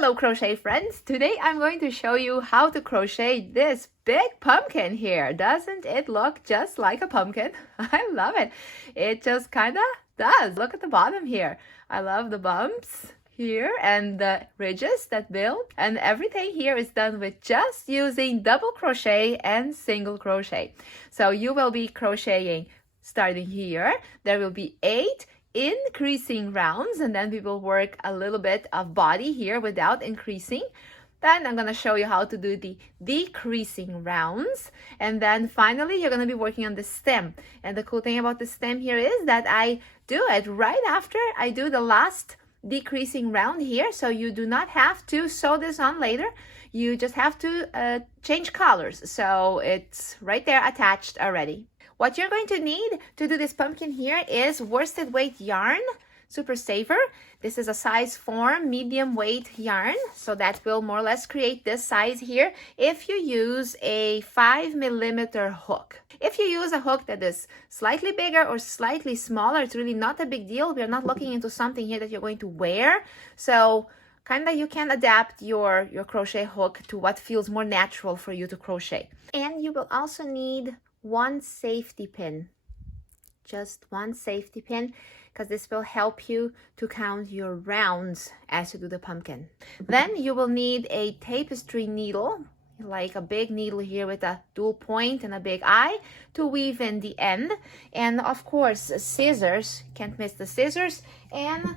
Hello crochet friends! Today I'm going to show you how to crochet this big pumpkin here. Doesn't it look just like a pumpkin? I love it. It just kinda does. Look at the bottom here. I love the bumps here and the ridges that build, and everything here is done with just using double crochet and single crochet. So you will be crocheting starting here. There will be 8 increasing rounds, and then we will work a little bit of body here without increasing. Then I'm going to show you how to do the decreasing rounds, and then finally you're going to be working on the stem. And the cool thing about the stem here is that I do it right after I do the last decreasing round here, so you do not have to sew this on later. You just have to change colors, so it's right there attached already. What you're going to need to do this pumpkin here is worsted weight yarn, Super Saver. This is a size 4 medium weight yarn, so that will more or less create this size here if you use a 5mm hook. If you use a hook that is slightly bigger or slightly smaller, it's really not a big deal. We're not looking into something here that you're going to wear, so kinda you can adapt your crochet hook to what feels more natural for you to crochet. And you will also need one safety pin, just one safety pin, because this will help you to count your rounds as you do the pumpkin. Then you will need a tapestry needle, like a big needle here with a dual point and a big eye to weave in the end, and of course scissors, can't miss the scissors, and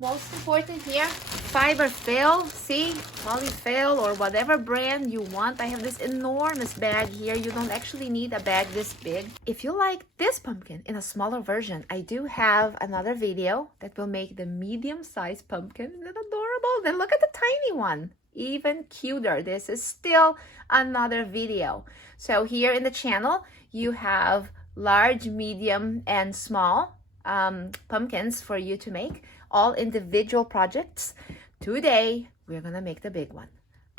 most important here, fiber fill, see, polyfill or whatever brand you want. I have this enormous bag here. You don't actually need a bag this big. If you like this pumpkin in a smaller version, I do have another video that will make the medium-sized pumpkin. Isn't it adorable? Then look at the tiny one, even cuter. This is still another video. So here in the channel, you have large, medium, and small pumpkins for you to make, all individual projects. Today we're gonna make the big one.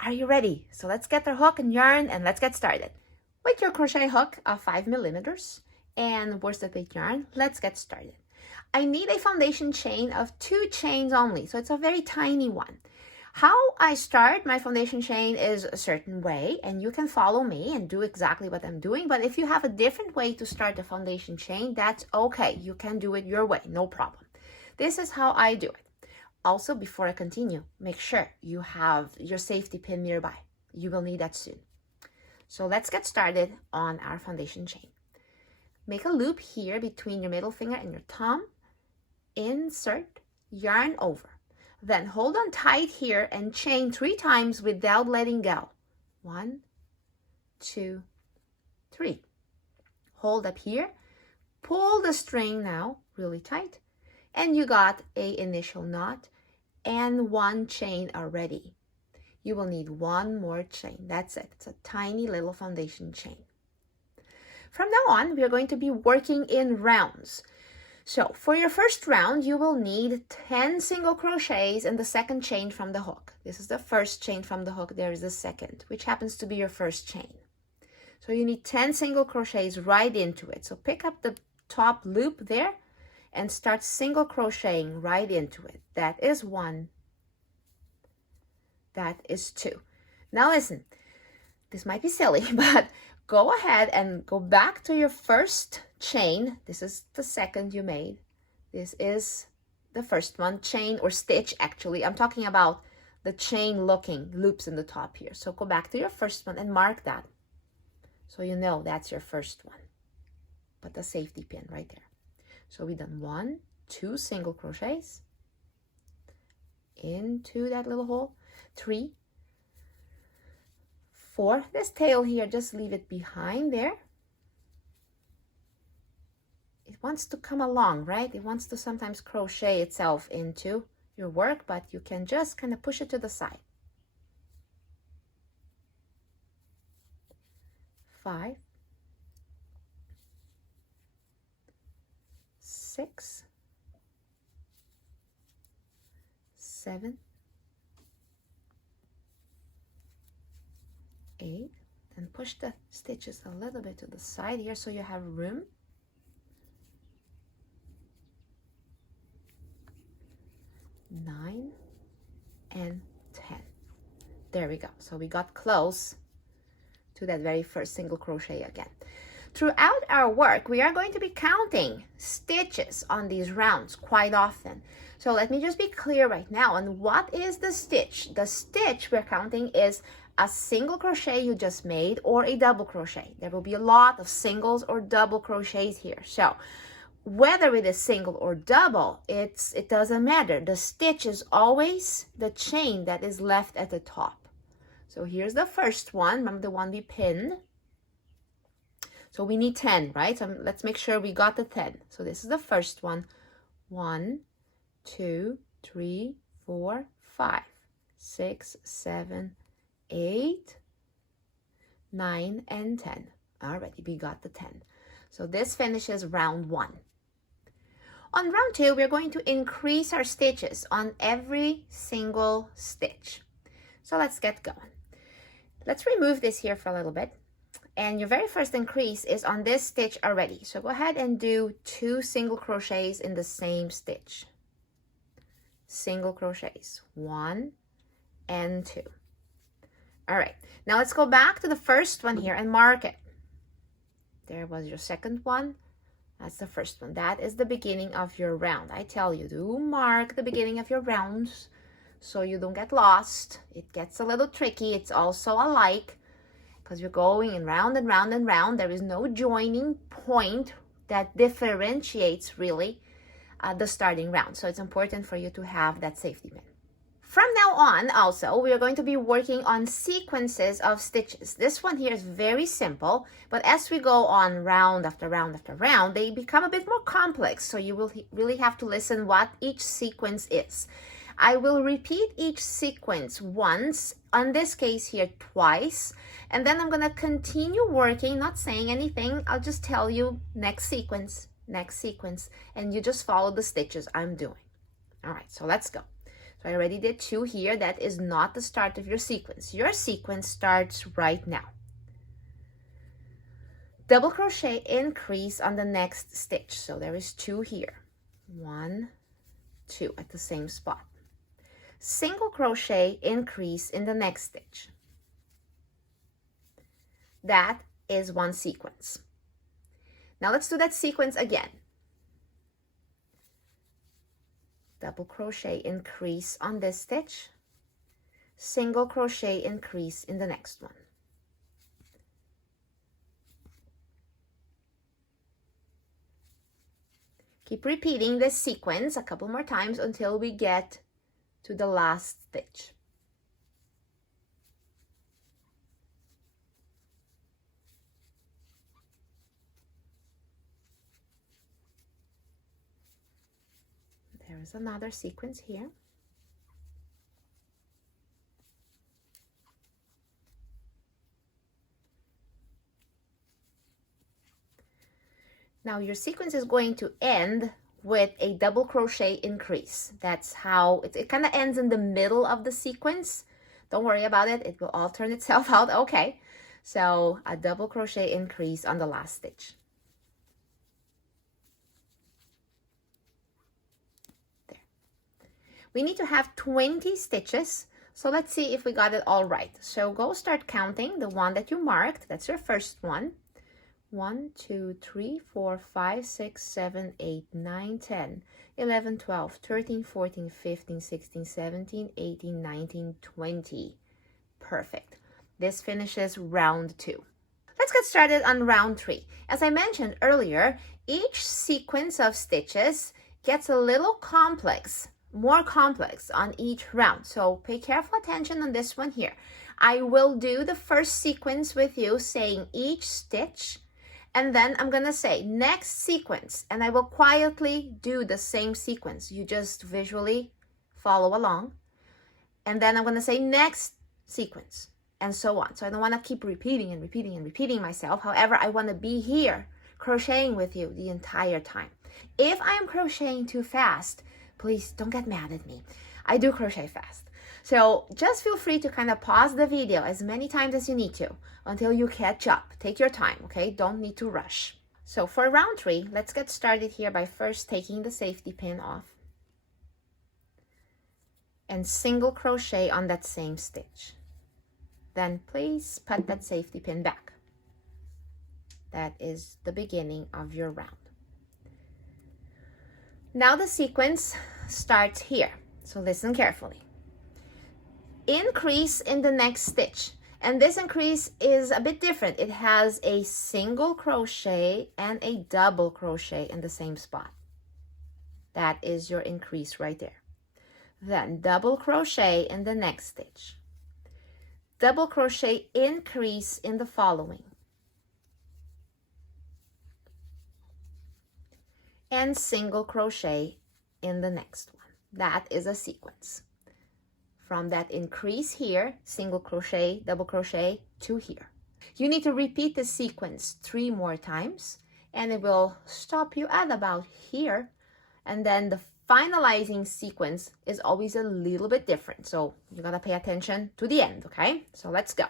Are you ready? So let's get our hook and yarn and let's get started. With your crochet hook of 5mm and worsted weight yarn, let's get started. I need a foundation chain of 2 chains only, so it's a very tiny one. How I start my foundation chain is a certain way, and you can follow me and do exactly what I'm doing, but if you have a different way to start the foundation chain, that's okay. You can do it your way, no problem. This is how I do it. Also, before I continue, make sure you have your safety pin nearby. You will need that soon. So let's get started on our foundation chain. Make a loop here between your middle finger and your thumb. Insert, yarn over. Then hold on tight here and chain 3 times without letting go. 1, 2, 3. Hold up here. Pull the string now really tight. And you got an initial knot and 1 chain already. You will need 1 more chain. That's it. It's a tiny little foundation chain. From now on, we are going to be working in rounds. So for your first round, you will need 10 single crochets in the second chain from the hook. This is the first chain from the hook. There is the second, which happens to be your first chain. So you need 10 single crochets right into it. So pick up the top loop there and start single crocheting right into it. That is 1. That is 2. Now listen, this might be silly, but go ahead and go back to your first chain. This is the second you made. This is the first one, chain or stitch actually. I'm talking about the chain looking loops in the top here. So go back to your first one and mark that, so you know that's your first one. Put the safety pin right there. So we done 1, 2 single crochets into that little hole, 3, 4. This tail here, just leave it behind there. It wants to come along, right? It wants to sometimes crochet itself into your work, but you can just kind of push it to the side. 5, 6, 7, 8, and push the stitches a little bit to the side here so you have room. 9 and 10. There we go. So we got close to that very first single crochet again. Throughout our work, we are going to be counting stitches on these rounds quite often. So let me just be clear right now on what is the stitch. The stitch we're counting is a single crochet you just made or a double crochet. There will be a lot of singles or double crochets here. So whether it is single or double, it doesn't matter. The stitch is always the chain that is left at the top. So here's the first one. Remember the one we pinned. So we need 10, right? So let's make sure we got the 10. So this is the first one. 1, 2, 3, 4, 5, 6, 7, 8, 9, and 10. Alrighty, we got the 10. So this finishes round 1. On round 2, we're going to increase our stitches on every single stitch. So let's get going. Let's remove this here for a little bit. And your very first increase is on this stitch already. So go ahead and do 2 single crochets in the same stitch. Single crochets, 1 and 2. All right, now let's go back to the first one here and mark it. There was your second one. That's the first one. That is the beginning of your round. I tell you, do mark the beginning of your rounds so you don't get lost. It gets a little tricky. It's also a like, because you're going in round and round and round. There is no joining point that differentiates really the starting round. So it's important for you to have that safety pin. From now on, also, we are going to be working on sequences of stitches. This one here is very simple, but as we go on round after round after round, they become a bit more complex. So you will really have to listen what each sequence is. I will repeat each sequence once, on this case here twice, and then I'm going to continue working, not saying anything. I'll just tell you next sequence, and you just follow the stitches I'm doing. All right, so let's go. So I already did 2 here. That is not the start of your sequence. Your sequence starts right now. Double crochet increase on the next stitch. So there is 2 here. 1, 2 at the same spot. Single crochet increase in the next stitch. That is 1 sequence. Now let's do that sequence again. Double crochet increase on this stitch, single crochet increase in the next one. Keep repeating this sequence a couple more times until we get to the last stitch. There is another sequence here. Now your sequence is going to end with a double crochet increase. That's how it kind of ends in the middle of the sequence. Don't worry about it. It will all turn itself out okay. So a double crochet increase on the last stitch. We need to have 20 stitches, so let's see if we got it all right. So go start counting the one that you marked. That's your first one. 1, 2, 3, 4, 5, 6, 7, 8, 9, 10, 11, 12, 13, 14, 15, 16, 17, 18, 19, 20. Perfect. This finishes round 2. Let's get started on round 3. As I mentioned earlier, each sequence of stitches gets a little complex, more complex on each round. So pay careful attention on this one here. I will do the first sequence with you saying each stitch, and then I'm gonna say next sequence, and I will quietly do the same sequence. You just visually follow along. And then I'm gonna say next sequence, and so on. So I don't wanna keep repeating and repeating and repeating myself. However, I wanna be here crocheting with you the entire time. If I am crocheting too fast, please don't get mad at me. I do crochet fast. So just feel free to kind of pause the video as many times as you need to until you catch up. Take your time, okay? Don't need to rush. So for round 3, let's get started here by first taking the safety pin off and single crochet on that same stitch. Then please put that safety pin back. That is the beginning of your round. Now the sequence starts here, so listen carefully. Increase in the next stitch, and this increase is a bit different. It has a single crochet and a double crochet in the same spot. That is your increase right there. Then double crochet in the next stitch, double crochet increase in the following, and single crochet in the next one. That is a sequence. From that increase here, single crochet, double crochet, to here. You need to repeat the sequence 3 more times, and it will stop you at about here. And then the finalizing sequence is always a little bit different, so you gotta pay attention to the end, okay? So let's go.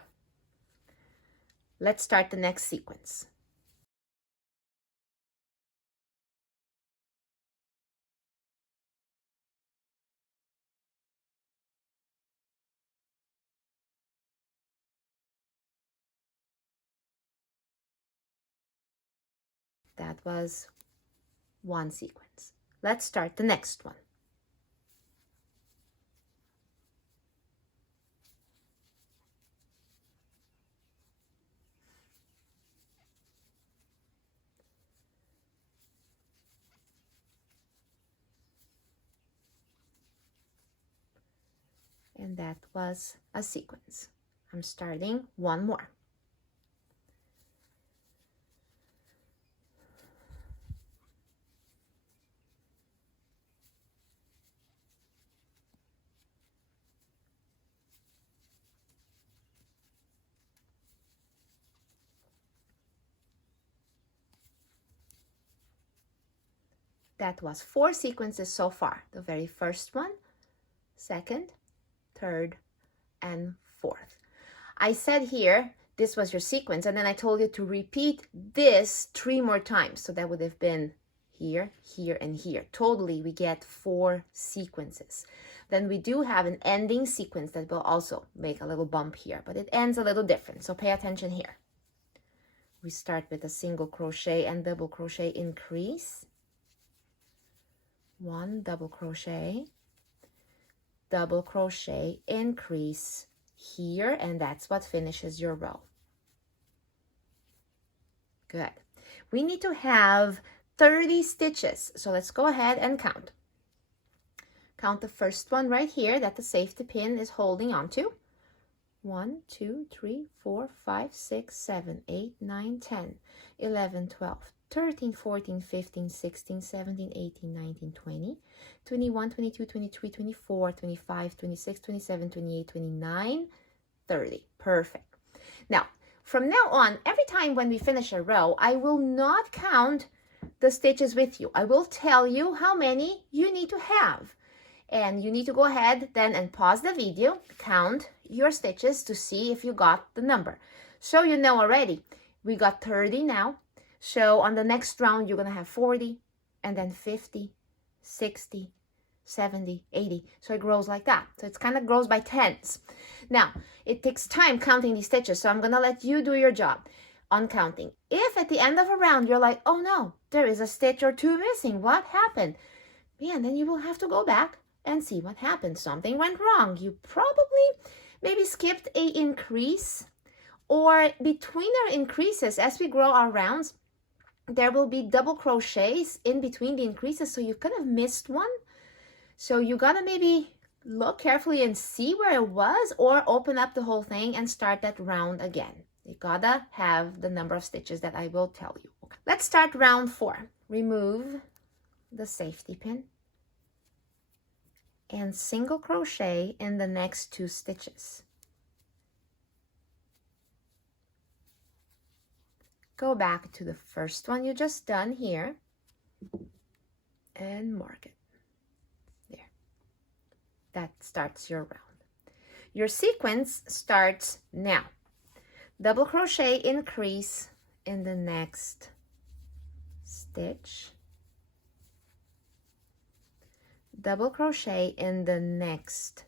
Let's start the next sequence. That was one sequence. Let's start the next one. And that was a sequence. I'm starting one more. That was 4 sequences so far. The very first one, second, third, and fourth. I said here, this was your sequence, and then I told you to repeat this 3 more times. So that would have been here, here, and here. Totally, we get 4 sequences. Then we do have an ending sequence that will also make a little bump here, but it ends a little different. So pay attention here. We start with a single crochet and double crochet increase. 1 double crochet increase here, and that's what finishes your row. Good. We need to have 30 stitches, so let's go ahead and count. Count the first one right here that the safety pin is holding on to. 1, 2, 3, 4, 5, 6, 7, 8, 9, 10, 11, 12, 13, 14, 15, 16, 17, 18, 19, 20, 21, 22, 23, 24, 25, 26, 27, 28, 29, 30. Perfect. Now, from now on, every time when we finish a row, I will not count the stitches with you. I will tell you how many you need to have. And you need to go ahead then and pause the video, count your stitches to see if you got the number. So you know already, we got 30 now. So on the next round, you're going to have 40, and then 50, 60, 70, 80. So it grows like that. So it kind of grows by tens. Now, it takes time counting these stitches, so I'm going to let you do your job on counting. If at the end of a round, you're like, oh no, there is a stitch or 2 missing. What happened? Man, then you will have to go back and see what happened. Something went wrong. You probably maybe skipped a increase, or between our increases, as we grow our rounds, there will be double crochets in between the increases, so you kind of missed one. So you gotta maybe look carefully and see where it was, or open up the whole thing and start that round again. You gotta have the number of stitches that I will tell you. Let's start round 4. Remove the safety pin and single crochet in the next 2 stitches. Go back to the first one you just done here and mark it. There. That starts your round. Your sequence starts now. Double crochet increase in the next stitch. Double crochet in the next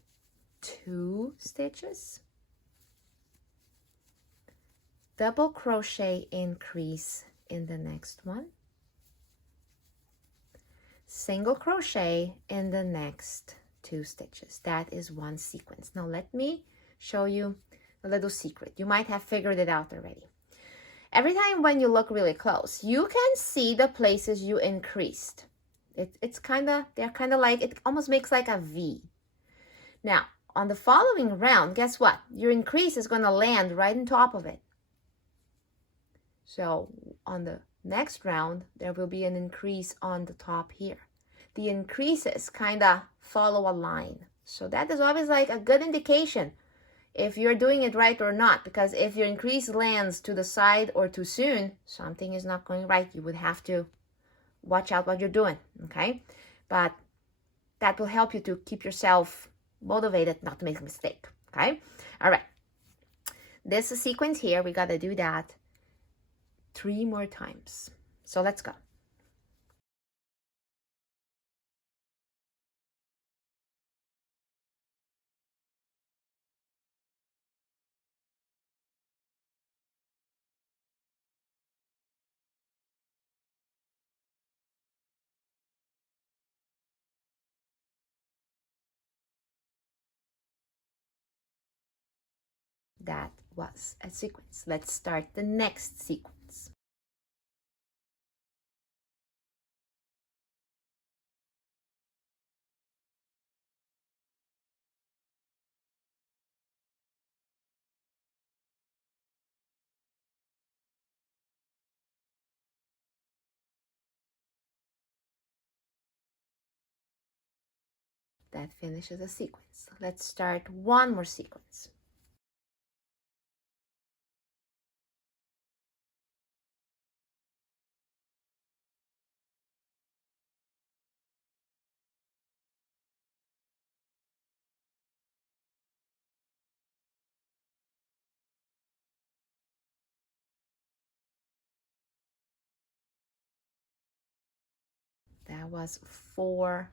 2 stitches. double crochet increase in the next one, single crochet in the next 2 stitches. That is one sequence. Now let me show you a little secret. You might have figured it out already. Every time when you look really close, you can see the places you increased. They're kind of like, it almost makes like a V. Now, on the following round, guess what? Your increase is going to land right on top of it. So on the next round, there will be an increase on the top here. The increases kind of follow a line. So that is always like a good indication if you're doing it right or not, because if your increase lands to the side or too soon, something is not going right. You would have to watch out what you're doing, okay? But that will help you to keep yourself motivated not to make a mistake, okay? All right. This sequence here, we got to do that 3 more times. So let's go. That was a sequence. Let's start the next sequence. That finishes a sequence. Let's start one more sequence. That was 4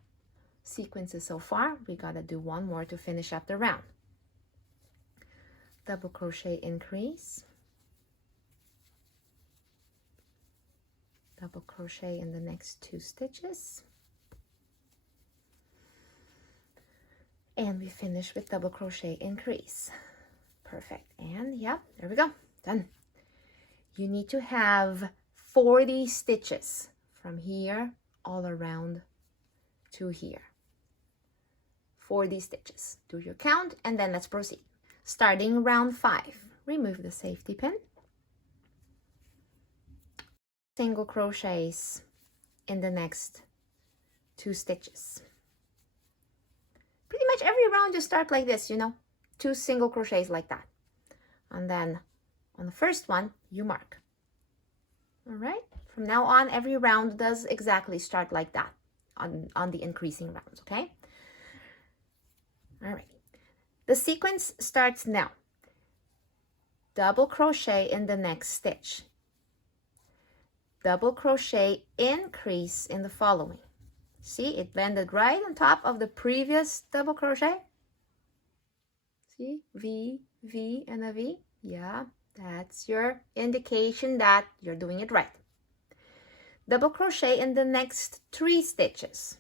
sequences so far. We gotta do one more to finish up the round. Double crochet increase, double crochet in the next 2 stitches, and we finish with double crochet increase. Perfect. And yeah, there we go, done. You need to have 40 stitches from here all around to here. 40 stitches. Do your count and then let's proceed. Starting round 5, remove the safety pin, single crochets in the next 2 stitches. Pretty much every round you start like this, 2 single crochets like that, and then on the first one you mark. All right, from now on every round does exactly start like that on the increasing rounds. Okay, all right, the sequence starts now. Double crochet in the next stitch, double crochet increase in the following. See, it landed right on top of the previous double crochet. See, V, V, and a V. Yeah, that's your indication that you're doing it right. Double crochet in the next 3 stitches.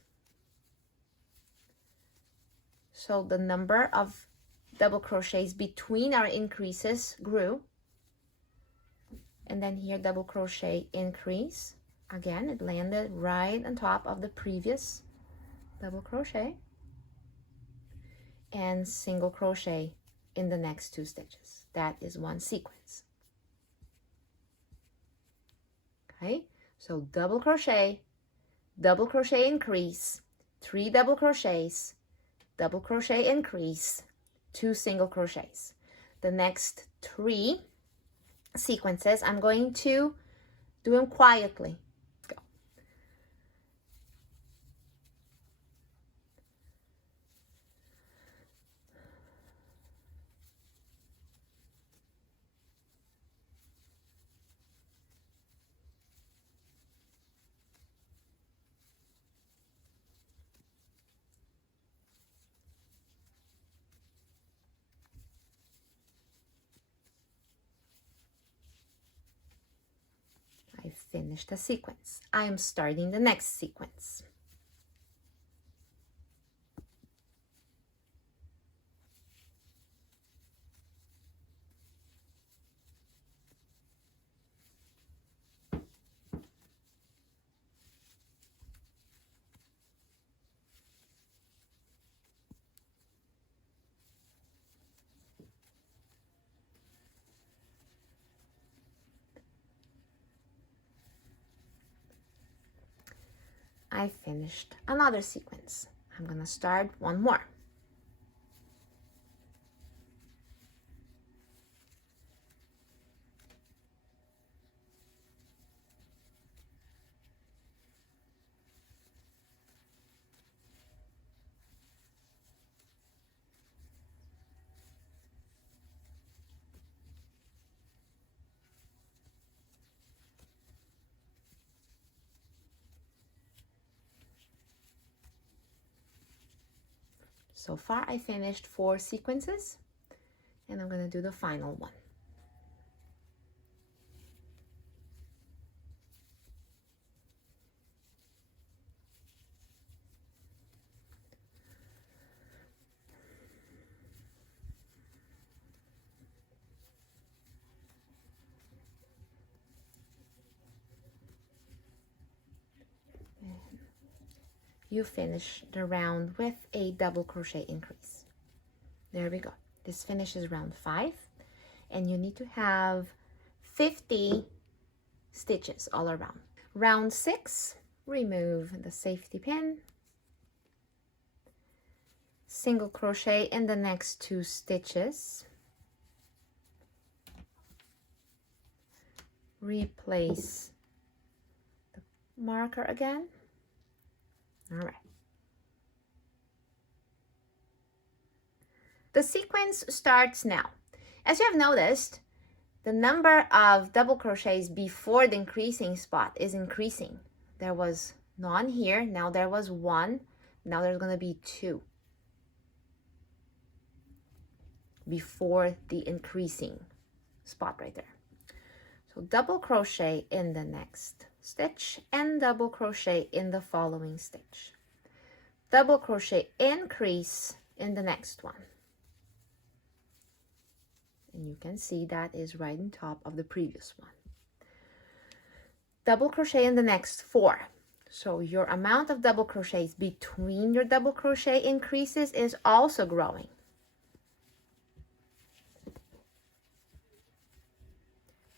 So the number of double crochets between our increases grew. And then here, double crochet increase. Again, it landed right on top of the previous double crochet. And single crochet in the next 2 stitches. That is one sequence. Okay, so double crochet increase, 3 double crochets, double crochet increase, 2 single crochets. The next 3 sequences, I'm going to do them quietly. Go. finished a sequence. I am starting the next sequence. I finished another sequence. I'm gonna start one more. So far, I finished 4 sequences, and I'm gonna do the final one. You finish the round with a double crochet increase. There we go. This finishes round 5, and you need to have 50 stitches all around. Round 6, remove the safety pin, single crochet in the next 2 stitches, replace the marker again. All right. The sequence starts now. As you have noticed, the number of double crochets before the increasing spot is increasing. There was none here, now there was 1, now there's going to be 2 before the increasing spot right there. So double crochet in the next stitch and double crochet in the following stitch. Double crochet increase in the next one. And you can see that is right on top of the previous one. Double crochet in the next 4. So your amount of double crochets between your double crochet increases is also growing.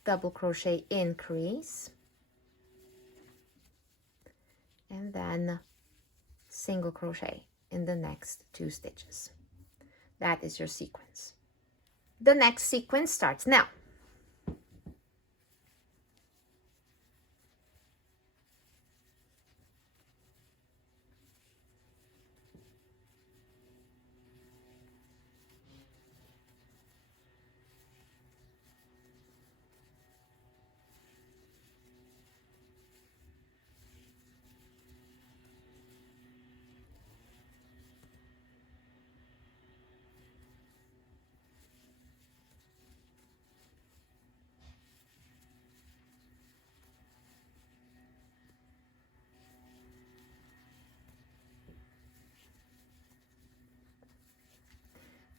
Double crochet increase, and then single crochet in the next 2 stitches. That is your sequence. The next sequence starts now.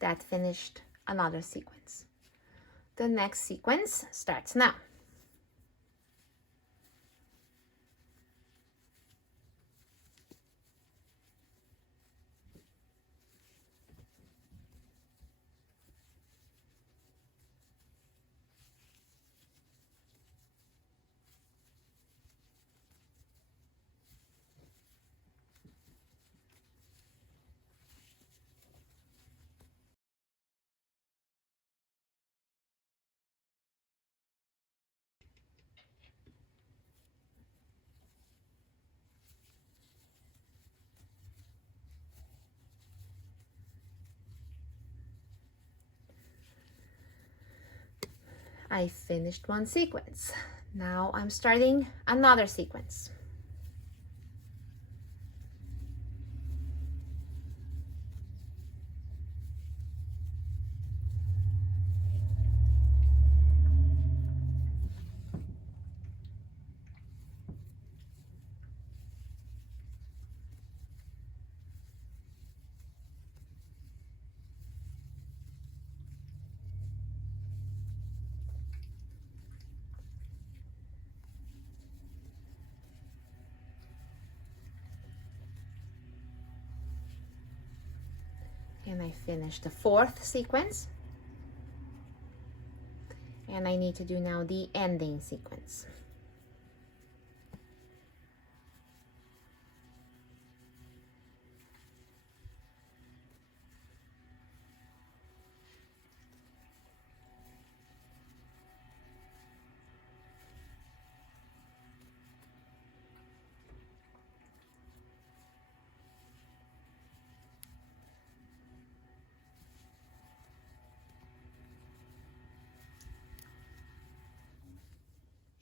That finished another sequence. The next sequence starts now. I finished one sequence. Now I'm starting another sequence. And I finished the 4th sequence. And I need to do now the ending sequence.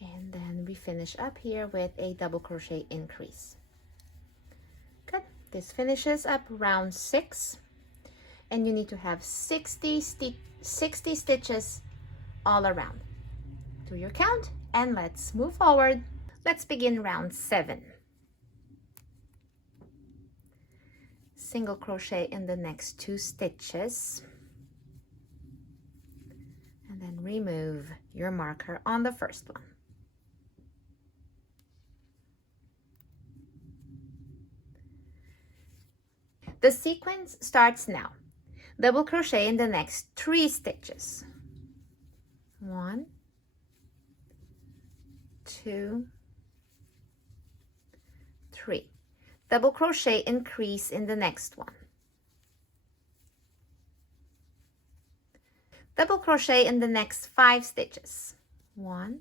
And then we finish up here with a double crochet increase. Good. This finishes up round 6, and you need to have 60 stitches all around. Do your count and let's move forward. Let's begin round 7. Single crochet in the next 2 stitches, and then remove your marker on the first one. The sequence starts now. Double crochet in the next 3 stitches. 1, 2, 3. Double crochet increase in the next one. Double crochet in the next 5 stitches. 1,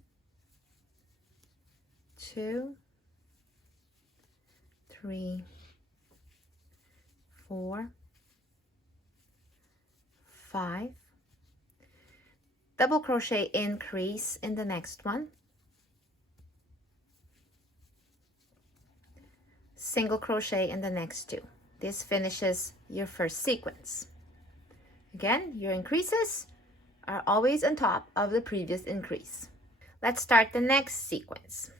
2, 3, 4, 5. Double crochet increase in the next one. Single crochet in the next 2. This finishes your first sequence. Again, your increases are always on top of the previous increase. Let's start the next sequence.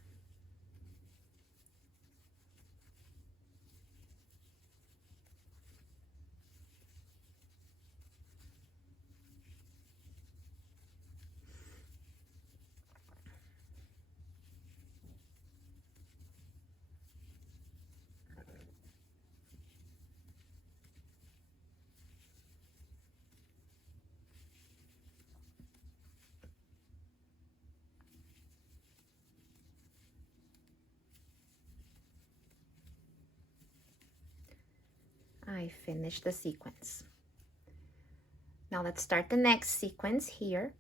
I finished the sequence. Now let's start the next sequence here.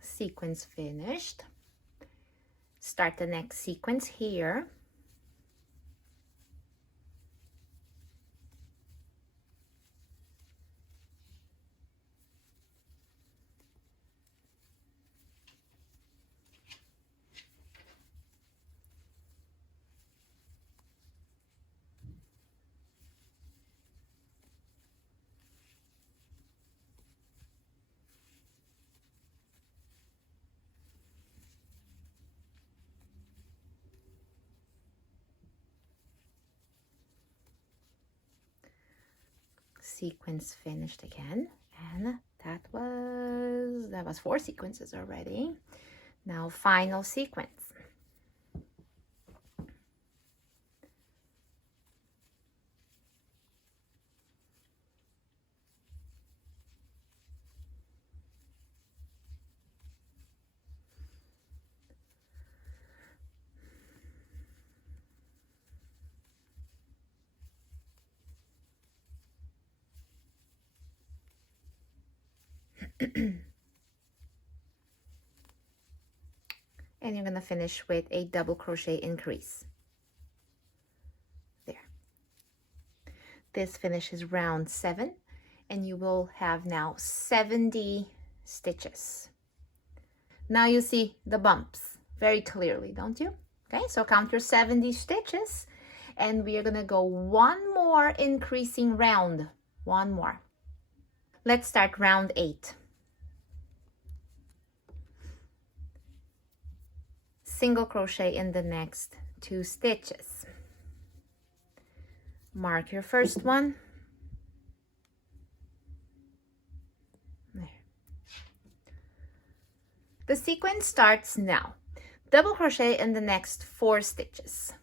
Sequence finished. Start the next sequence here. Sequence finished again, and that was 4 sequences already. Now final sequence. And you're going to finish with a double crochet increase. There. This finishes round 7, and you will have now 70 stitches. Now you see the bumps very clearly, don't you? Okay, so count your 70 stitches, and we are gonna go one more increasing round, one more. Let's start round 8. Single crochet in the next 2 stitches. Mark your first one. There. The sequence starts now. Double crochet in the next 4 stitches.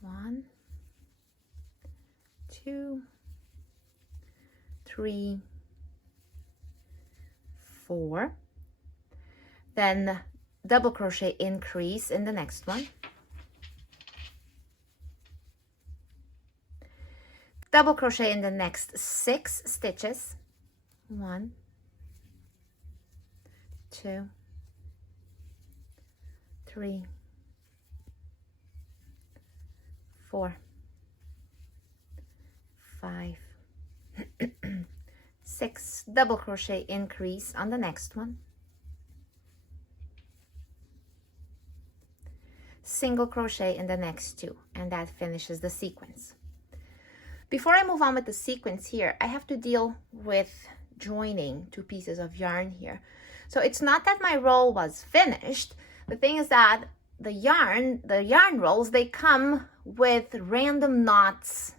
1, 2, 3, 4. Then double crochet increase in the next one. Double crochet in the next 6 stitches. 1, 2, 3, 4, 5, 6. Double crochet increase on the next one. Single crochet in the next 2, and that finishes the sequence. Before I move on with the sequence here, I have to deal with joining 2 pieces of yarn here. So it's not that my roll was finished. The thing is that the yarn rolls, they come with random knots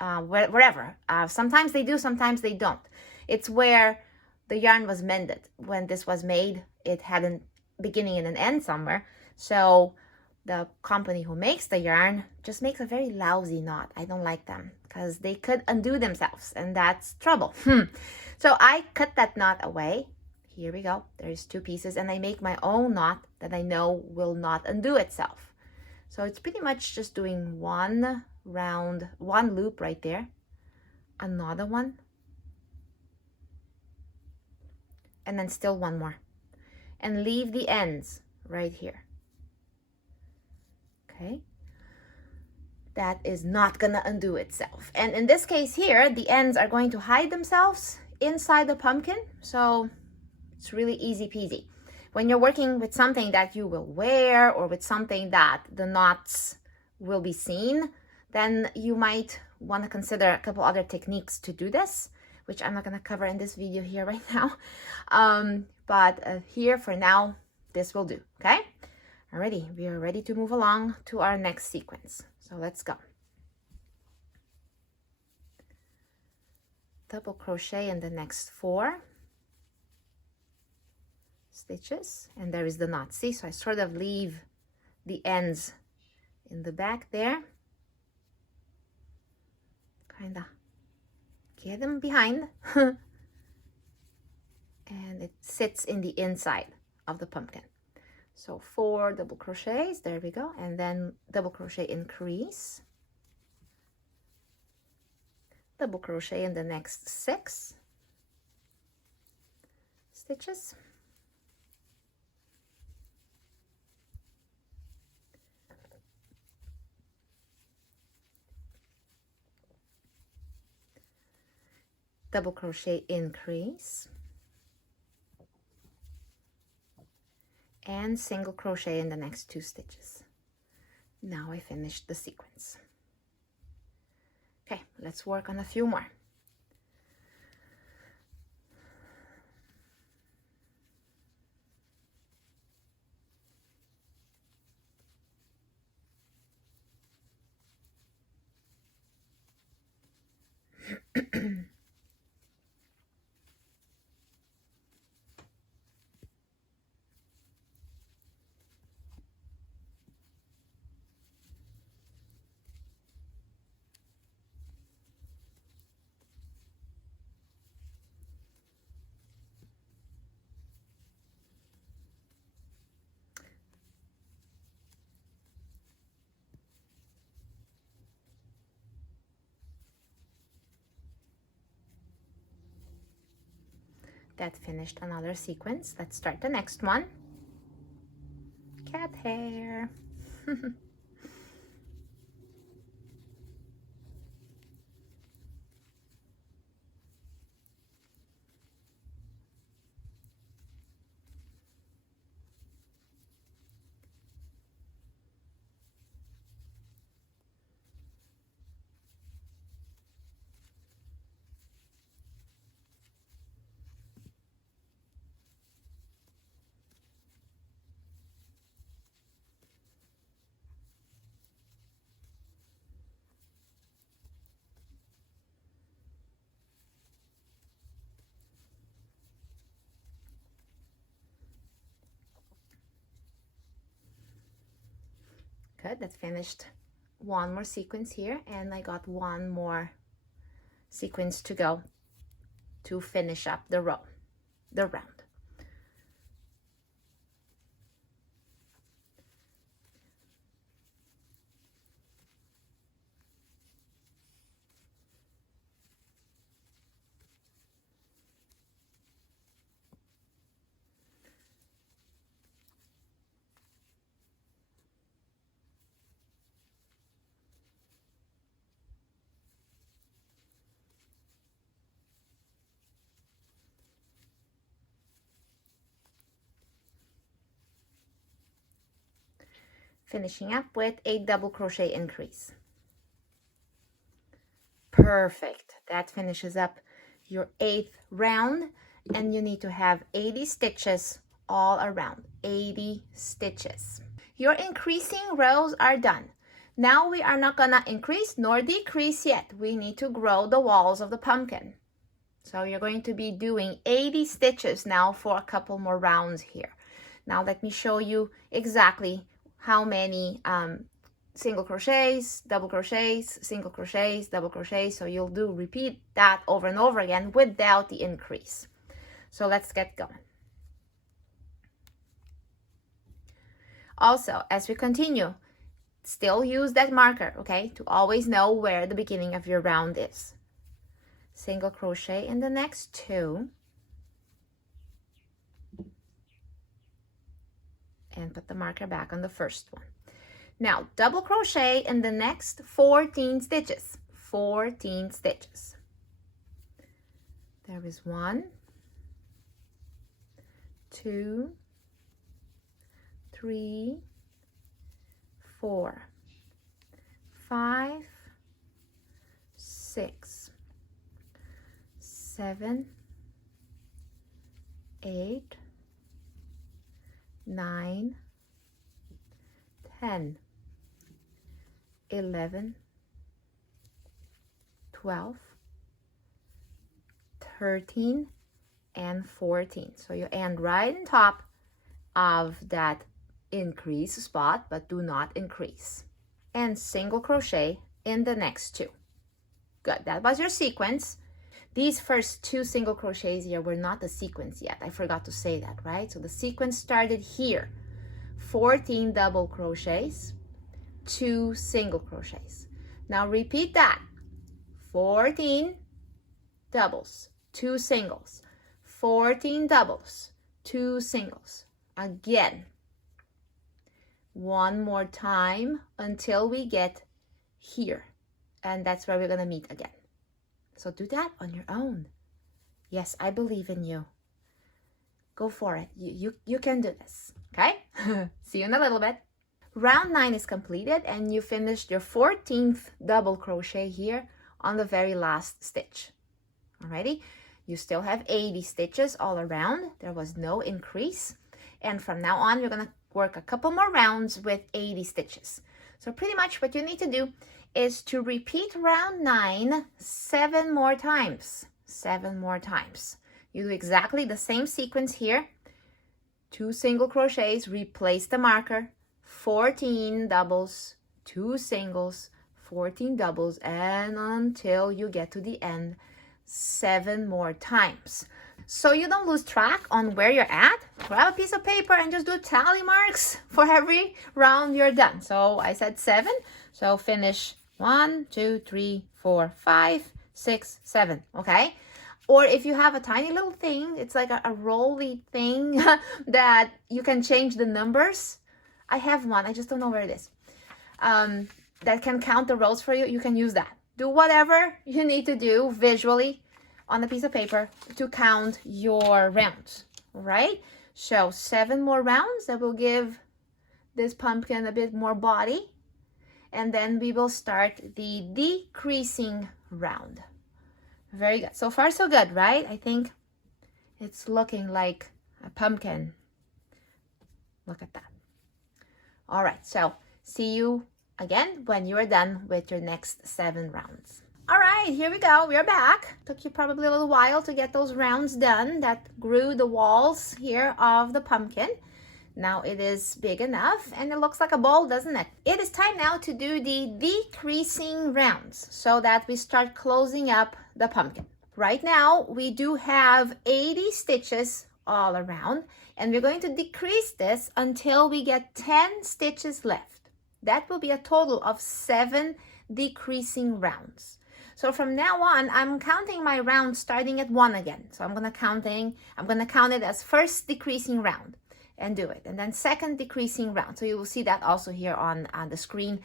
wherever. Sometimes they do, sometimes they don't. It's where the yarn was mended. When this was made, it had a beginning and an end somewhere. So the company who makes the yarn just makes a very lousy knot. I don't like them because they could undo themselves, and that's trouble. So I cut that knot away. Here we go. There's 2 pieces, and I make my own knot that I know will not undo itself. So it's pretty much just doing one round, one loop right there, another one, and then still one more, and leave the ends right here. Okay, that is not gonna undo itself. And in this case here, the ends are going to hide themselves inside the pumpkin, so it's really easy peasy. When you're working with something that you will wear, or with something that the knots will be seen, then you might want to consider a couple other techniques to do this, which I'm not going to cover in this video here right now. But here for now, this will do, okay? Alrighty, we are ready to move along to our next sequence. So let's go. Double crochet in the next 4 stitches, and there is the knot. See, so I sort of leave the ends in the back there, kind of get them behind, and it sits in the inside of the pumpkin. So 4 double crochets, there we go, and then double crochet increase, double crochet in the next 6 stitches, double crochet increase, and single crochet in the next 2 stitches. Now I finished the sequence. Okay, let's work on a few more. That finished another sequence. Let's start the next one. Cat hair. Good, that's finished. One more sequence here, and I got one more sequence to go to finish up the round. Finishing up with a double crochet increase. Perfect. That finishes up your 8th round, and you need to have 80 stitches all around. 80 stitches. Your increasing rows are done. Now we are not gonna increase nor decrease yet. We need to grow the walls of the pumpkin. So you're going to be doing 80 stitches now for a couple more rounds here. Now let me show you exactly how many single crochets, double crochets, single crochets, double crochets. So you'll repeat that over and over again without the increase. So let's get going. Also, as we continue, still use that marker, okay, to always know where the beginning of your round is. Single crochet in the next 2. And put the marker back on the first one. Now, double crochet in the next 14 stitches. 14 stitches. There is 1, 2, 3, 4, 5, 6, 7, 8, 9, 10, 11, 12, 13, and 14. So you end right on top of that increase spot, but do not increase. And single crochet in the next 2. Good, that was your sequence. These first 2 single crochets here were not the sequence yet. I forgot to say that, right? So the sequence started here. 14 double crochets, 2 single crochets. Now repeat that. 14 doubles, 2 singles. 14 doubles, 2 singles. Again. One more time until we get here. And that's where we're going to meet again. So do that on your own. Yes, I believe in you. Go for it. You can do this. Okay? See you in a little bit. Round 9 is completed, and you finished your 14th double crochet here on the very last stitch. Alrighty? You still have 80 stitches all around. There was no increase. And from now on, you're going to work a couple more rounds with 80 stitches. So pretty much what you need to do is to repeat round 9 7 more times. 7 more times. You do exactly the same sequence here. 2 single crochets, replace the marker, 14 doubles, 2 singles, 14 doubles, and until you get to the end, 7 more times. So you don't lose track on where you're at, grab a piece of paper and just do tally marks for every round you're done. So I said 7, so finish 1, 2, 3, 4, 5, 6, 7, okay? Or if you have a tiny little thing, it's like a rolly thing that you can change the numbers. I have one, I just don't know where it is. That can count the rows for you. You can use that. Do whatever you need to do visually on a piece of paper to count your rounds, all right? So 7 more rounds that will give this pumpkin a bit more body. And then we will start the decreasing round. Very good. So far, so good, right? I think it's looking like a pumpkin. Look at that. All right, so see you again when you are done with your next 7 rounds. All right, here we go. We are back. Took you probably a little while to get those rounds done that grew the walls here of the pumpkin. Now it is big enough and it looks like a ball, doesn't it? It is time now to do the decreasing rounds so that we start closing up the pumpkin. Right now we do have 80 stitches all around, and we're going to decrease this until we get 10 stitches left. That will be a total of 7 decreasing rounds. So from now on, I'm counting my rounds starting at 1 again. So I'm gonna count it as first decreasing round and do it, and then second decreasing round. So you will see that also here on the screen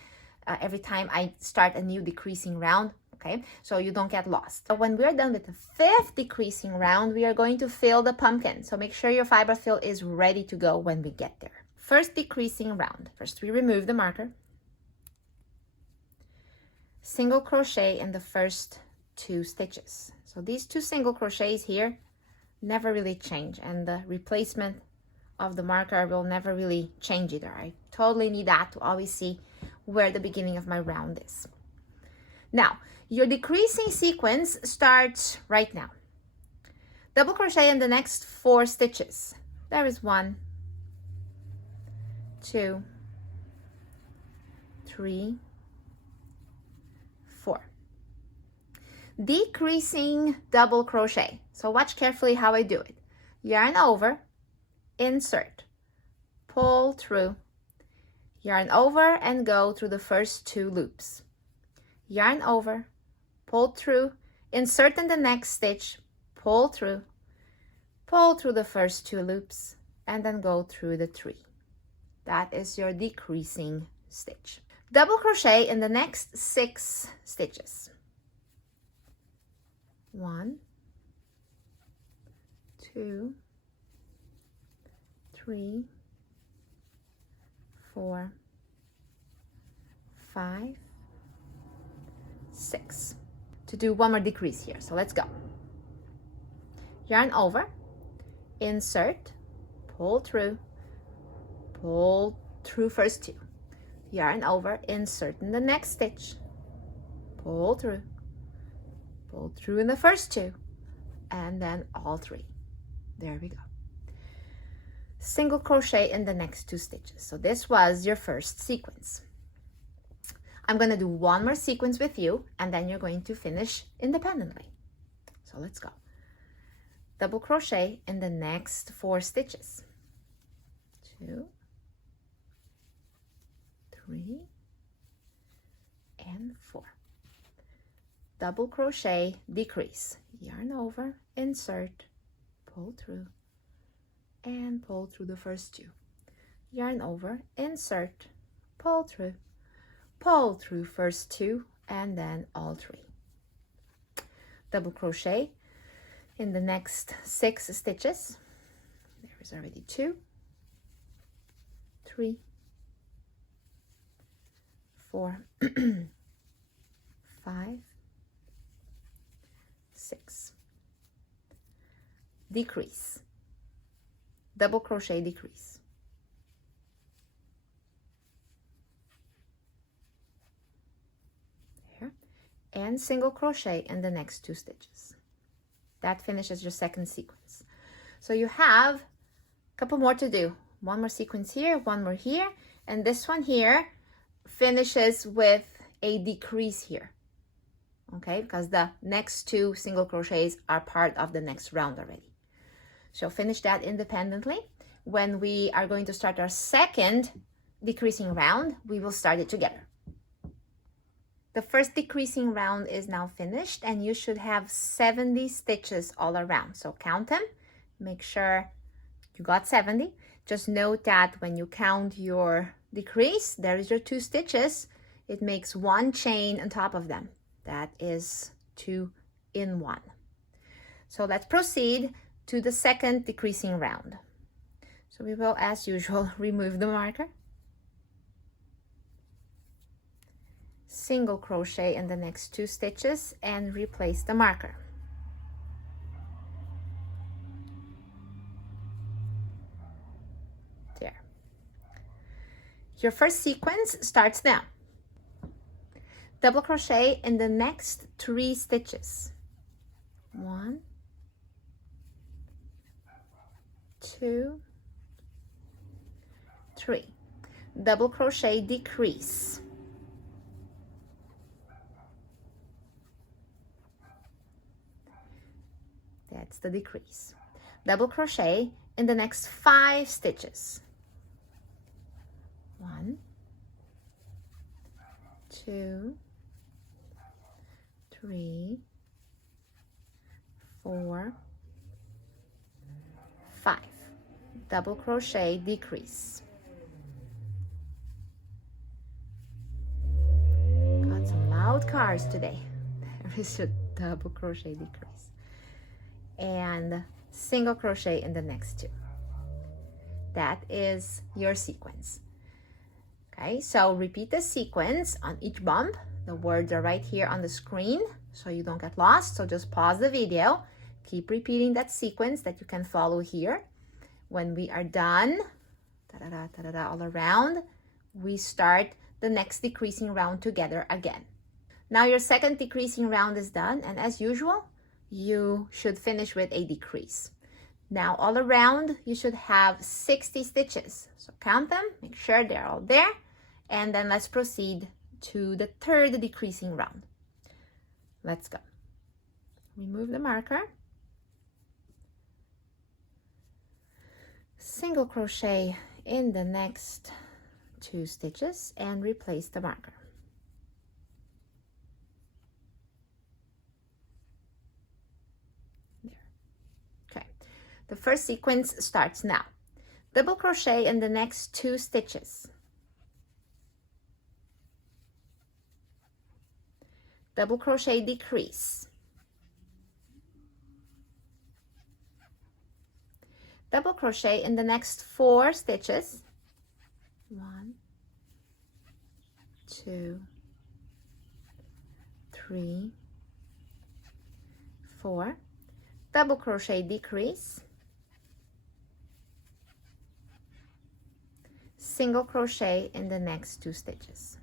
every time I start a new decreasing round. Okay, so you don't get lost. So when we're done with the 5th decreasing round, we are going to fill the pumpkin. So make sure your fiber fill is ready to go when we get there. First decreasing round. First we remove the marker. Single crochet in the first 2 stitches. So these 2 single crochets here never really change, and the replacement of the marker will never really change either. I totally need that to always see where the beginning of my round is. Now, your decreasing sequence starts right now. Double crochet in the next 4 stitches. There is 1, 2, 3, 4. Decreasing double crochet. So watch carefully how I do it. Yarn over, insert, pull through, yarn over and go through the first 2 loops. Yarn over, pull through, insert in the next stitch, pull through the first 2 loops, and then go through the 3. That is your decreasing stitch. Double crochet in the next 6 stitches. 1, 2, 3, 4, 5, 6. To do one more decrease here, so let's go. Yarn over, insert, pull through first 2. Yarn over, insert in the next stitch, pull through in the first 2, and then all 3. There we go. Single crochet in the next 2 stitches. So this was your first sequence. I'm going to do one more sequence with you, and then you're going to finish independently. So let's go. Double crochet in the next 4 stitches. 2, 3, and 4. Double crochet, decrease. Yarn over, insert, pull through, and pull through the first 2. Yarn over, insert, pull through first 2, and then all 3. Double crochet in the next 6 stitches. There is already 2, 3, 4, 5, 6. Decrease. Double crochet, decrease. There. And single crochet in the next 2 stitches. That finishes your second sequence. So you have a couple more to do. One more sequence here, one more here, and this one here finishes with a decrease here. Okay, because the next 2 single crochets are part of the next round already. So finish that independently. When we are going to start our second decreasing round, we will start it together. The first decreasing round is now finished, and you should have 70 stitches all around. So count them, make sure you got 70. Just note that when you count your decrease, there is your 2 stitches. It makes 1 chain on top of them. That is 2 in 1. So let's proceed to the second decreasing round. So we will, as usual, remove the marker. Single crochet in the next 2 stitches and replace the marker. There. Your first sequence starts now. Double crochet in the next 3 stitches. 1, 2, 3, double crochet, decrease, that's the decrease, double crochet in the next 5 stitches, 1, 2, 3, 4, 5, double crochet, decrease. Got some loud cars today. There is a double crochet, decrease, and single crochet in the next 2. That is your sequence. Okay, so repeat the sequence on each bump. The words are right here on the screen so you don't get lost. So just pause the video, keep repeating that sequence that you can follow here. When we are done, ta-da-da, ta-da-da, all around, we start the next decreasing round together again. Now your second decreasing round is done, and as usual, you should finish with a decrease. Now all around, you should have 60 stitches. So count them, make sure they're all there, and then let's proceed to the third decreasing round. Let's go. Remove the marker. Single crochet in the next 2 stitches and replace the marker. There. Okay. The first sequence starts now. Double crochet in the next 2 stitches. Double crochet, decrease. Double crochet in the next 4 stitches. 1, 2, 3, 4. Double crochet, decrease. Single crochet in the next 2 stitches.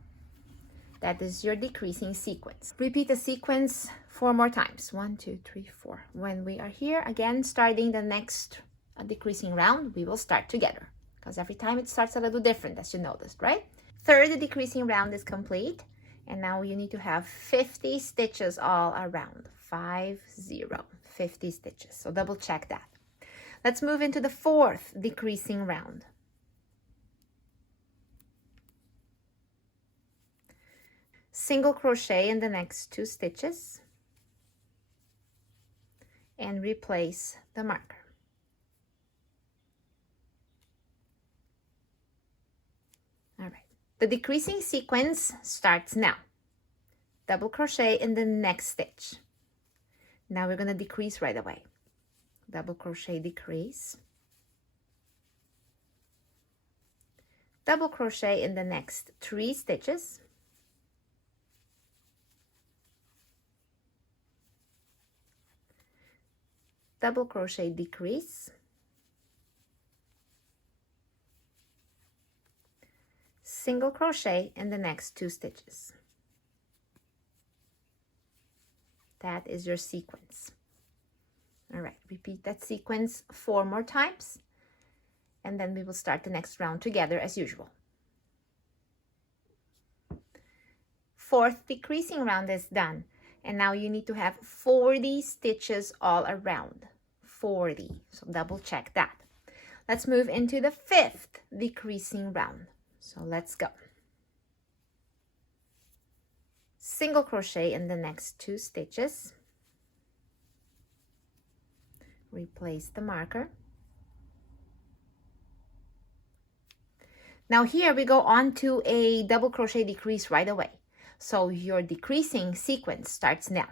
That is your decreasing sequence. Repeat the sequence 4 more times. 1, 2, 3, 4. When we are here, again, starting the next decreasing round, we will start together. Because every time it starts a little different, as you noticed, right? Third decreasing round is complete. And now you need to have 50 stitches all around. 50 stitches. So double check that. Let's move into the fourth decreasing round. Single crochet in the next 2 stitches and replace the marker. All right, the decreasing sequence starts now. Double crochet in the next stitch. Now we're going to decrease right away. Double crochet, decrease. Double crochet in the next 3 stitches. Double crochet, decrease. Single crochet in the next 2 stitches. That is your sequence. All right, repeat that sequence 4 more times, and then we will start the next round together as usual. Fourth decreasing round is done. And now you need to have 40 stitches all around. 40. So double check that. Let's move into the fifth decreasing round. So let's go. Single crochet in the next 2 stitches. Replace the marker. Now here we go on to a double crochet decrease right away. So your decreasing sequence starts now.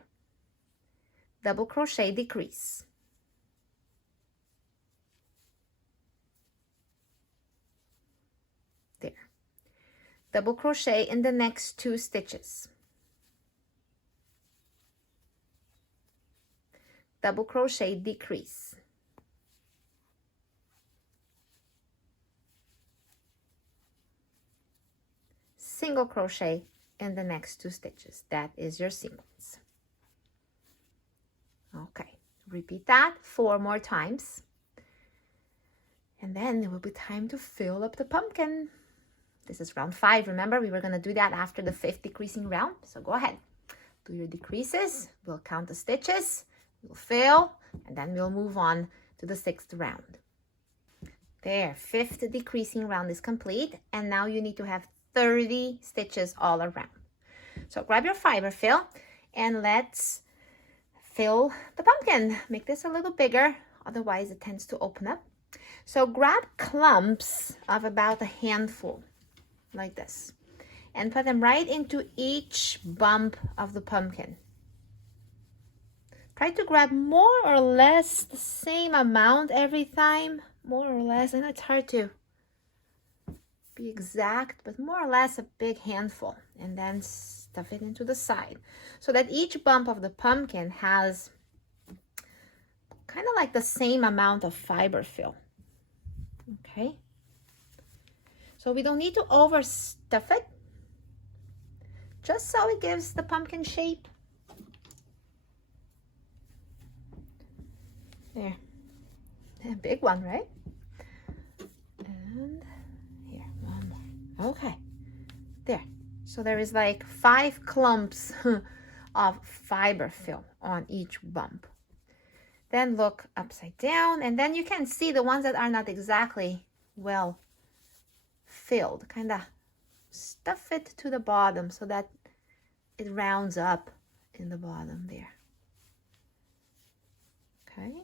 Double crochet, decrease. There. Double crochet in the next 2 stitches. Double crochet, decrease. Single crochet in the next 2 stitches. That is your sequence. Okay, repeat that 4 more times. And then it will be time to fill up the pumpkin. This is round 5. Remember, we were going to do that after the 5th decreasing round. So go ahead, do your decreases. We'll count the stitches, we'll fill, and then we'll move on to the 6th round. There, 5th decreasing round is complete. And now you need to have 30 stitches all around. So grab your fiber fill and let's fill the pumpkin. Make this a little bigger, otherwise it tends to open up. So grab clumps of about a handful, like this, and put them right into each bump of the pumpkin. Try to grab more or less the same amount every time, more or less. I know it's hard to be exact, but more or less a big handful, and then stuff it into the side so that each bump of the pumpkin has kind of like the same amount of fiber fill. Okay, so we don't need to overstuff it, just so it gives the pumpkin shape. There, a big one, right? And here, one more. Okay, there. So there is like 5 clumps of fiber fill on each bump. Then look upside down, and then you can see the ones that are not exactly well filled. Kind of stuff it to the bottom so that it rounds up in the bottom there. Okay,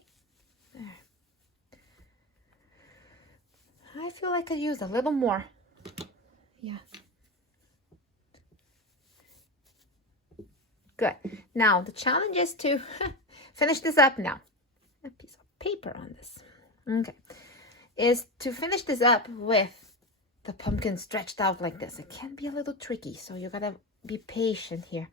there. I feel like I used a little more. Yeah. Good. Now the challenge is to finish this up now. A piece of paper on this. Okay. Is to finish this up with the pumpkin stretched out like this. It can be a little tricky, so you gotta be patient here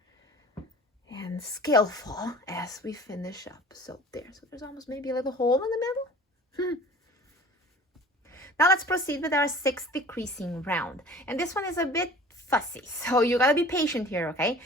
and skillful as we finish up. So there. So there's almost maybe a little hole in the middle. Now let's proceed with our 6th decreasing round. And this one is a bit fussy, so you gotta be patient here, okay?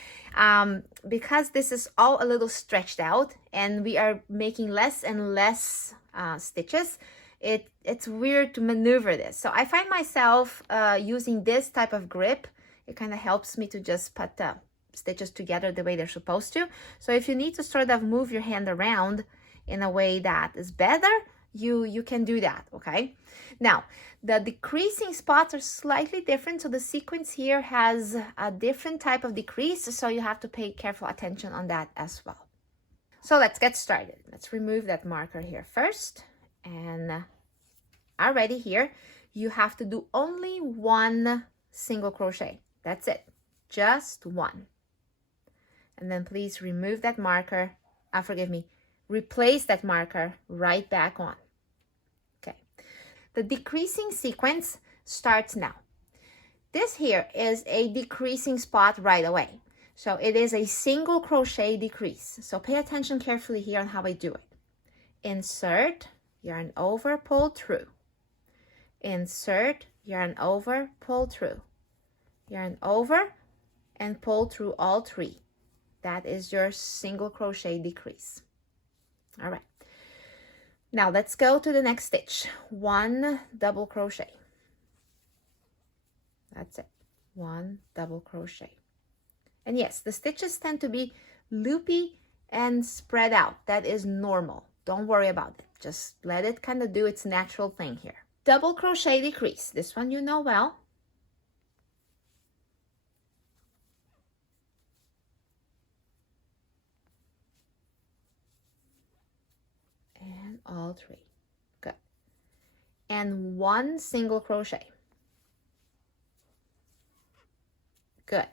Because this is all a little stretched out and we are making less and less stitches, it's weird to maneuver this. So I find myself using this type of grip. It kind of helps me to just put the stitches together the way they're supposed to. So if you need to sort of move your hand around in a way that is better, you can do that, okay? Now, the decreasing spots are slightly different, so the sequence here has a different type of decrease, so you have to pay careful attention on that as well. So let's get started. Let's remove that marker here first, and already here, you have to do only 1 single crochet. That's it, just 1. And then please remove that marker, forgive me, replace that marker right back on. Okay, the decreasing sequence starts now. This here is a decreasing spot right away. So it is a single crochet decrease. So pay attention carefully here on how I do it. Insert, yarn over, pull through. Insert, yarn over, pull through. Yarn over and pull through all 3. That is your single crochet decrease. All right. Now let's go to the next stitch. 1 double crochet. That's it. 1 double crochet. And yes, the stitches tend to be loopy and spread out. That is normal. Don't worry about it. Just let it kind of do its natural thing here. Double crochet decrease. This one you know well. And all 3. Good. And 1 single crochet. Good.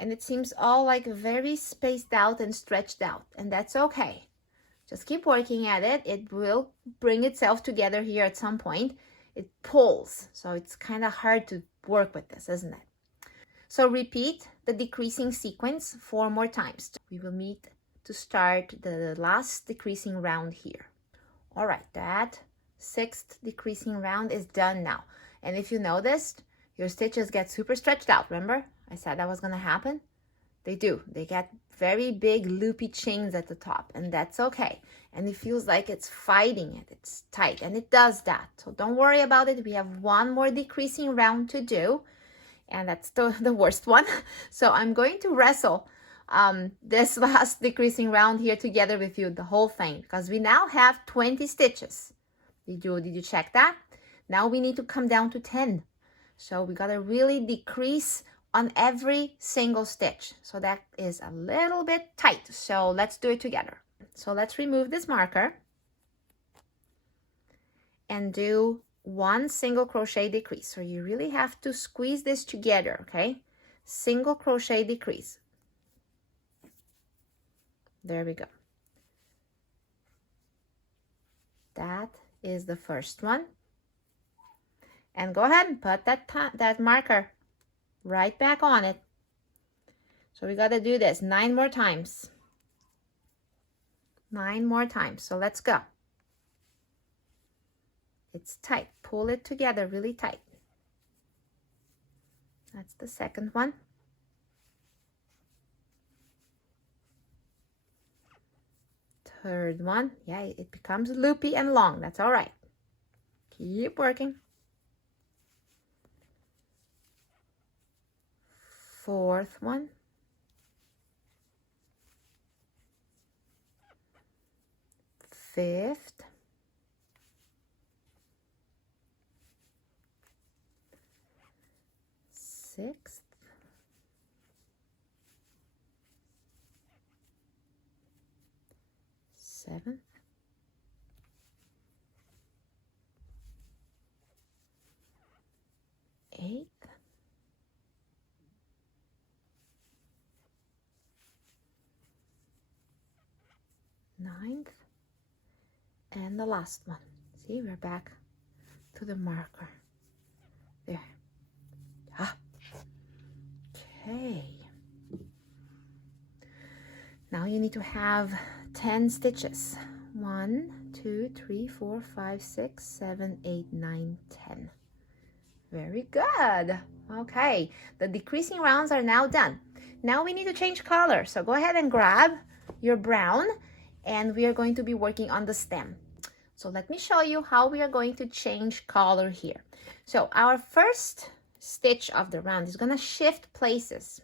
And it seems all like very spaced out and stretched out, and that's okay. Just keep working at it. It will bring itself together here at some point. It pulls, so it's kind of hard to work with this, isn't it? So repeat the decreasing sequence 4 more times. We will meet to start the last decreasing round here. All right, that 6th decreasing round is done now. And if you noticed, your stitches get super stretched out. Remember, I said that was going to happen. They do. They get very big loopy chains at the top, and that's okay. And it feels like it's fighting it. It's tight, and it does that. So don't worry about it. We have one more decreasing round to do, and that's the worst one. So I'm going to wrestle this last decreasing round here together with you, the whole thing, because we now have 20 stitches. Did you check that? Now we need to come down to 10. So we gotta really decrease on every single stitch. So that is a little bit tight. So let's do it together. So let's remove this marker and do one single crochet decrease. So you really have to squeeze this together, okay? Single crochet decrease. There we go. That is the first one. And go ahead and put that marker right back on it. So we got to do this 9 more times. 9 more times. So let's go. It's tight. Pull it together really tight. That's the second one. Third one. Yeah, it becomes loopy and long. That's all right. Keep working. Fourth one. Fifth. Sixth. Seventh. Eighth. Ninth. And the last one. See, we're back to the marker. There. Ah. Okay. Now you need to have 10 stitches. 1, 2, 3, 4, 5, 6, 7, 8, 9, 10. Very good. Okay, the decreasing rounds are now done. Now we need to change color. So go ahead and grab your brown, and we are going to be working on the stem. So let me show you how we are going to change color here. So our first stitch of the round is going to shift places.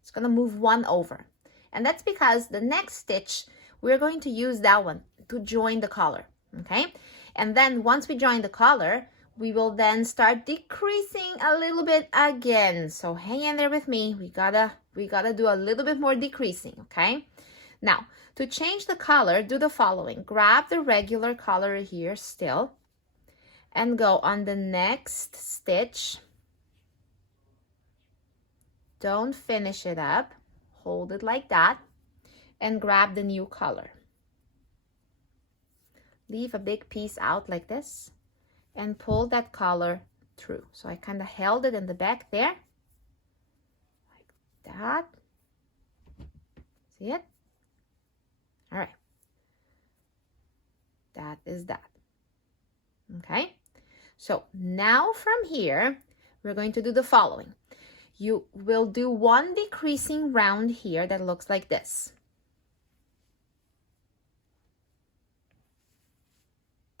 It's going to move one over. And that's because the next stitch, we're going to use that one to join the collar, okay? And then once we join the collar, we will then start decreasing a little bit again. So hang in there with me. We gotta do a little bit more decreasing, okay? Now, to change the color, do the following. Grab the regular color here still and go on the next stitch. Don't finish it up. Hold it like that and grab the new color. Leave a big piece out like this and pull that color through. So I kind of held it in the back there, like that. See it? All right. That is that. Okay. So now from here, we're going to do the following. You will do one decreasing round here that looks like this.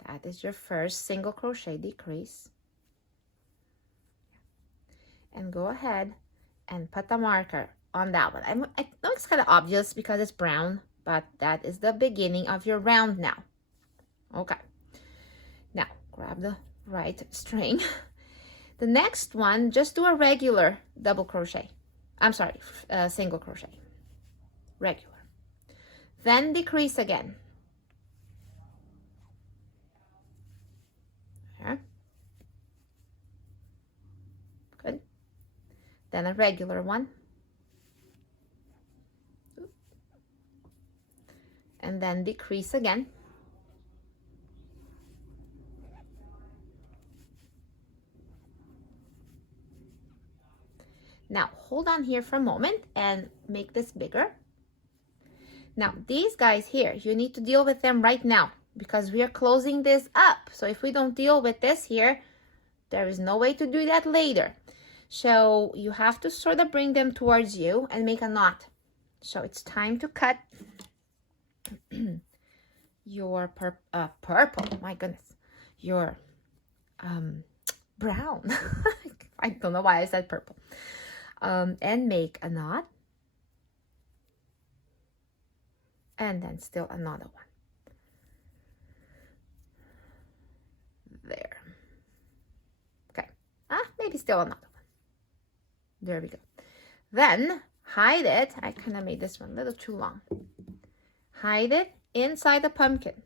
That is your first single crochet decrease. And go ahead and put the marker on that one. I know it's kind of obvious because it's brown, but that is the beginning of your round now. Okay. Now, grab the right string. The next one, just do a regular double crochet. I'm sorry, single crochet. Regular. Then decrease again. There. Good. Then a regular one. And then decrease again. Now, hold on here for a moment and make this bigger. Now, these guys here, you need to deal with them right now because we are closing this up. So if we don't deal with this here, there is no way to do that later. So you have to sort of bring them towards you and make a knot. So it's time to cut your purple, my goodness, your brown. I don't know why I said purple. And make a knot. And then still another one. There. Okay. Maybe still another one. There we go. Then hide it. I kind of made this one a little too long. Hide it inside the pumpkin.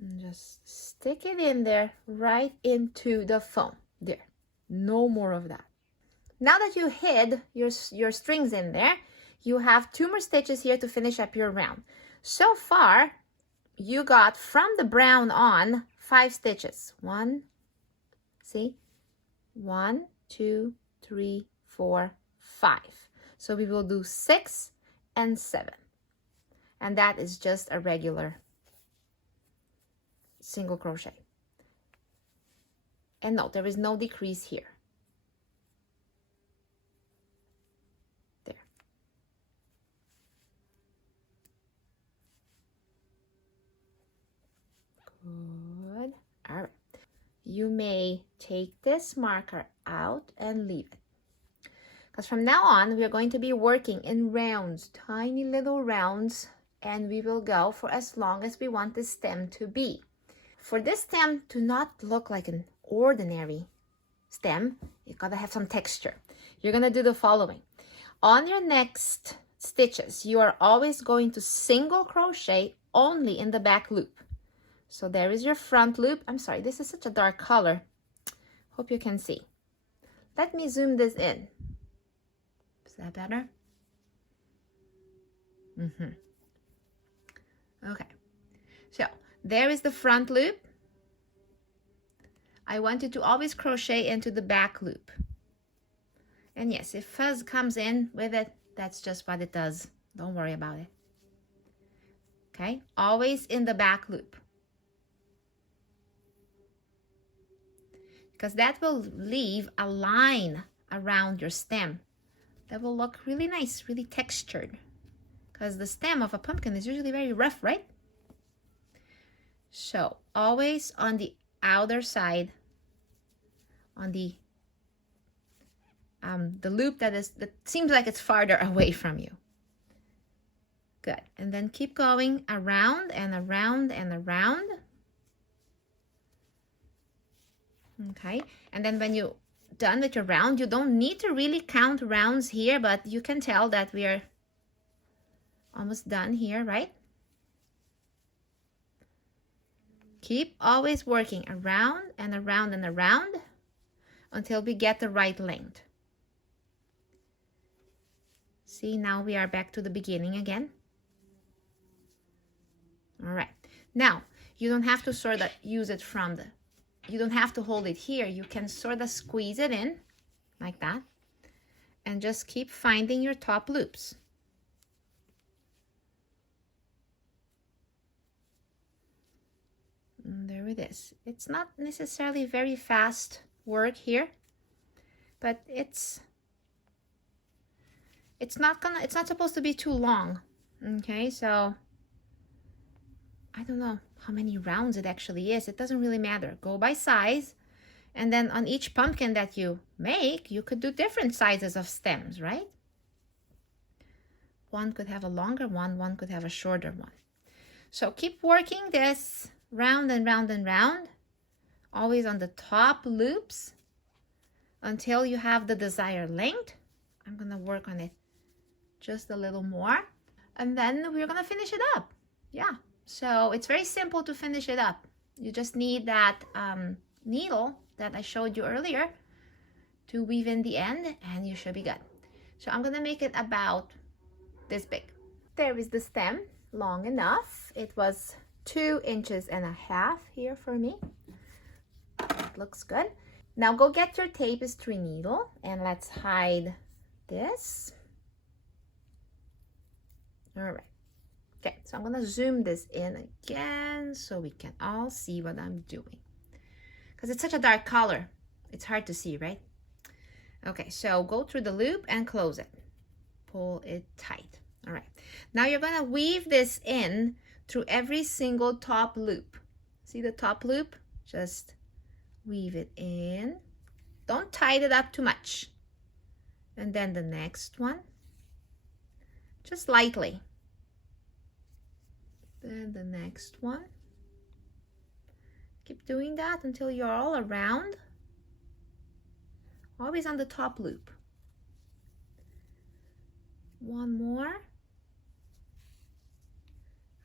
And just stick it in there, right into the foam. There. No more of that. Now that you hid your strings in there, you have 2 more stitches here to finish up your round. So far, you got from the brown on 5 stitches. 1, see? 1, 2, 3, 4, 5. So we will do 6 and 7. And that is just a regular single crochet. And no, there is no decrease here. There. Good. All right. You may take this marker out and leave it. Because from now on, we are going to be working in rounds, tiny little rounds, and we will go for as long as we want the stem to be. For this stem to not look like an ordinary stem, you gotta have some texture. You're gonna do the following. On your next stitches, you are always going to single crochet only in the back loop. So there is your front loop. I'm sorry, this is such a dark color. Hope you can see. Let me zoom this in. Is that better? Okay. So there is the front loop. I want you to always crochet into the back loop. And yes, if fuzz comes in with it, that's just what it does. Don't worry about it. Okay, always in the back loop. Because that will leave a line around your stem. That will look really nice, really textured. Because the stem of a pumpkin is usually very rough, right? So always on the outer side, on the loop that seems like it's farther away from you. Good. And then keep going around and around and around. Okay. And then when you're done with your round, you don't need to really count rounds here, but you can tell that we are almost done here, right? Keep always working around and around and around until we get the right length. See, now we are back to the beginning again. All right. Now, you don't have to sort of use it from the, you don't have to hold it here. You can sort of squeeze it in like that and just keep finding your top loops. And there it is. It's not necessarily very fast work here, but it's not supposed to be too long. Okay, so I don't know how many rounds it actually is. It doesn't really matter. Go by size, and then on each pumpkin that you make, you could do different sizes of stems, right? One could have a longer one, one could have a shorter one. So keep working this round and round and round, always on the top loops until you have the desired length. I'm gonna work on it just a little more, and then we're gonna finish it up. Yeah, so it's very simple to finish it up. You just need that needle that I showed you earlier to weave in the end, and you should be good. So I'm gonna make it about this big. There is the stem, long enough. It was 2.5 inches here for me. It looks good. Now go get your tapestry needle and let's hide this. All right. Okay, so I'm gonna zoom this in again so we can all see what I'm doing. because it's such a dark color. It's hard to see, right? Okay, so go through the loop and close it. Pull it tight. All right, now you're gonna weave this in through every single top loop. See the top loop? Just weave it in. Don't tie it up too much. And then the next one, just lightly. Then the next one. Keep doing that until you're all around. Always on the top loop. One more.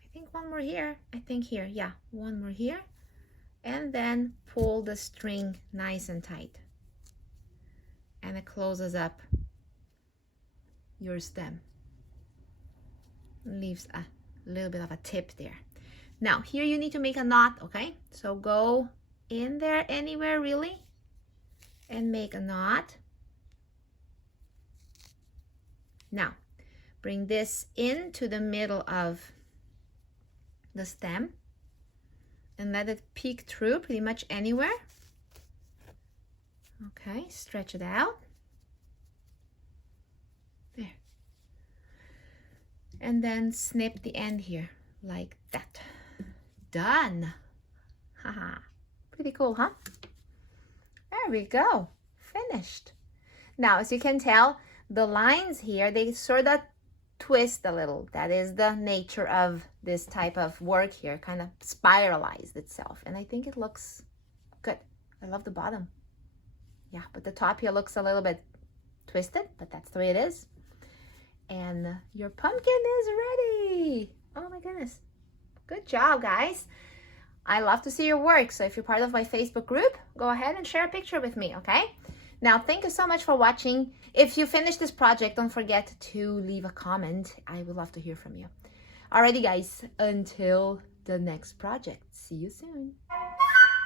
I think one more here. I think here, yeah, one more here. And then pull the string nice and tight. And it closes up your stem. Leaves a little bit of a tip there. Now here you need to make a knot, okay? So go in there anywhere really and make a knot. Now bring this into the middle of the stem and let it peek through pretty much anywhere. Okay, stretch it out. There. And then snip the end here like that. Done. Haha. Pretty cool, huh? There we go. Finished. Now, as you can tell, the lines here, they sort of twist a little. That is the nature of this type of work here, kind of spiralized itself. And I think it looks good. I love the bottom. Yeah, but the top here looks a little bit twisted, but that's the way it is. And your pumpkin is ready. Oh my goodness. Good job, guys. I love to see your work. So if you're part of my Facebook group, go ahead and share a picture with me, okay? Now, thank you so much for watching. If you finish this project, don't forget to leave a comment. I would love to hear from you. Alrighty, guys, until the next project. See you soon.